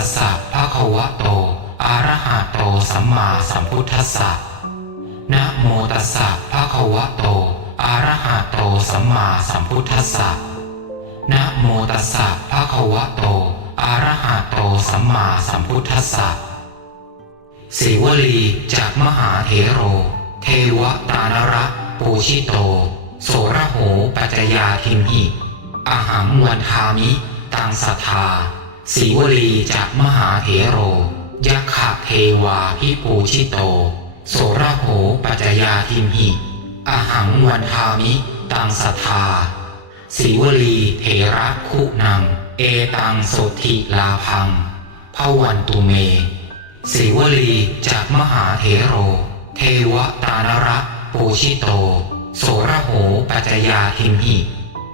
ตัสสะภะคะวะโต อะระหะโตสัมมาสัมพุทธัสสะ นะโมตัสสะภะคะวะโต อะระหะโตสัมมาสัมพุทธัสสะ นะโมตัสสะภะคะวะโต อะระหะโตสัมมาสัมพุทธัสสะสิวลีจากมหาเถโร เทวตานระปูชิโต โสระโหปัจจยาทิมหิอาหังวันทามิ ตังสัทธา สิวลีจากมหาเถโร ยักขะเทวาพิปูชิโต โสระโหปัจจยาทิมหิอหังวันทามิตังสัทธา สิวลีเถระคุนัง เอตังโสธิลาพังพวันตุเม สิวลีจากมหาเถโร เทวตานระปูชิโต โสระโหปัจจยาทิมหิ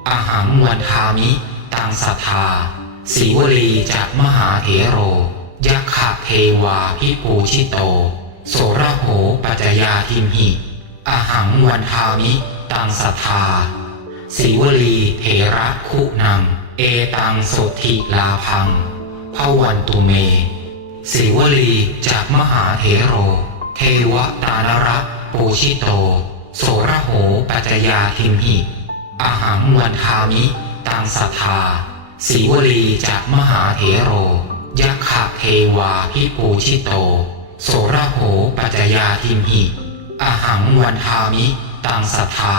อหังวันทามิตังสัทธา สิวลีจากมหาเถโร ยักขะเทวาพิปูชิโต โสระโหปัจจยาทิมหิอาหังวันทามิ ตังสัทธา สิวลีเถระคุนัง เอตังสุธิลาพังพวันตุเม สิวลีจากมหาเถโร เทวตานระปูชิโต โสระโหปัจจยาทิมหิอาหังวันทามิ ตังสัทธา สิวลีจากมหาเถโร ยักขะเทวาพิปูชิโต โสระโหปัจจยาทิมหิ อหังวันทามิตังสัทธา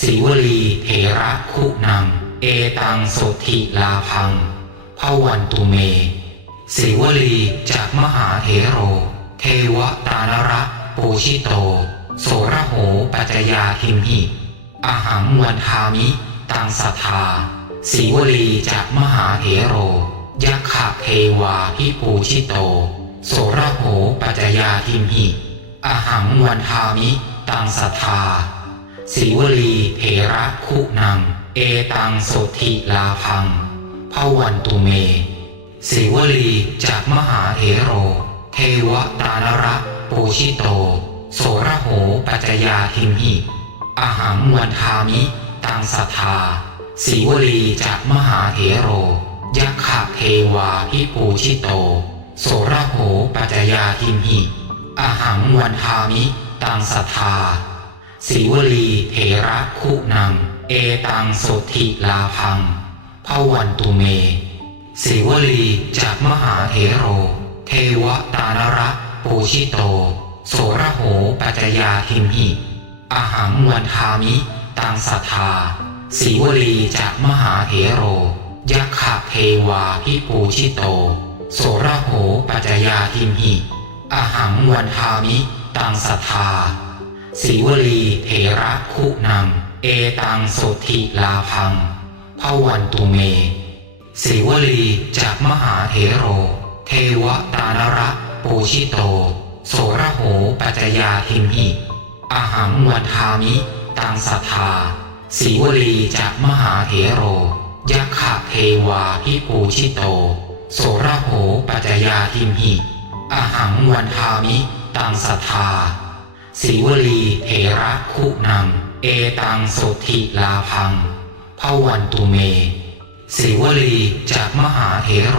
สิวลีเถระคุนัง เอตังโสธิลาพังพวันตุเม สิวลีจากมหาเถโร เทวตานระปูชิโต โสระโหปัจจยาทิมหิ อหังวันทามิตังสัทธา สิวลีจากมหาเถโร ยักขะเทวาพิปูชิโต โสระโหปัจจยาทิมหิอาหังวันทามิตังสัทธาสิวลีเถระคุนัง เอตังโสธิลาพังพวันตุเมสิวลีจากมหาเถโร เทวตานระปูชิโต โสระโหปัจจยาทิมหิอาหังวันทามิตังสัทธา สิวลีจากมหาเถโร ยักขะเทวาพิปูชิโต โสระโหปัจจยาทิมหิอาหังวันทามิตังสัทธาสิวลีเถระคุนัง เอตังโสธิลาพังพวันตุเมสิวลีจากมหาเถโร เทวตานระปูชิโต โสระโหปัจจยาทิมหิอาหังวันทามิตังสัทธา สิวลีจากมหาเถโร ยักขะเทวาพิปูชิโต โสระโหปัจจยาทิมหิอาหังวันทามิตังสัทธาสิวลีเถระคุนัง เอตังโสธิลาพังพวันตุเมสิวลีจากมหาเถโร เทวตานระปูชิโต โสระโหปัจจยาทิมหิอาหังวันทามิตังสัทธา สิวลีจากมหาเถโร ยักขะเทวาพิปูชิโต โสระโหปัจจยาทิมหิอาหังวันทามิตังสัทธา สิวลีเถระคุนัง เอตังโสธิลาพังพวันตุเม สิวลีจากมหาเถโร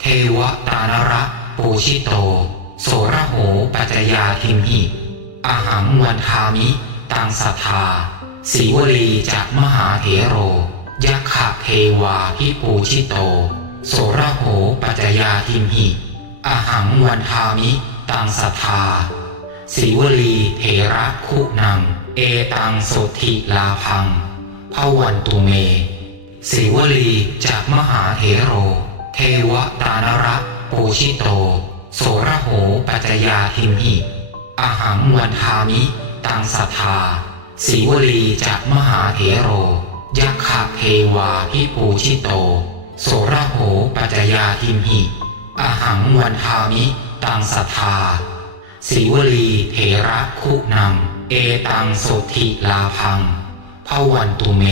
เทวตานระปูชิโต โสระโหปัจจยาทิมหิอาหังวันทามิตังสัทธา สิวลีจากมหาเถโร ยักขะเทวาพิปูชิโต โสระโหปัจจยาทิมหิอาหังวันทามิตังสัทธาสิวลีเถระคุนัง เอตังโสธิลาพังพวันตุเมสิวลีจากมหาเถโร เทวตานระปูชิโต โสระโหปัจจยาทิมหิอาหังวันทามิตังสัทธา สิวลีจากมหาเถโร ยักขะเทวาพิปูชิโต โสระโหปัจจยาทิมหิอาหังวันทามิตังสัทธา สิวลีเถระคุนัง เอตังโสธิลาพังพวันตุเม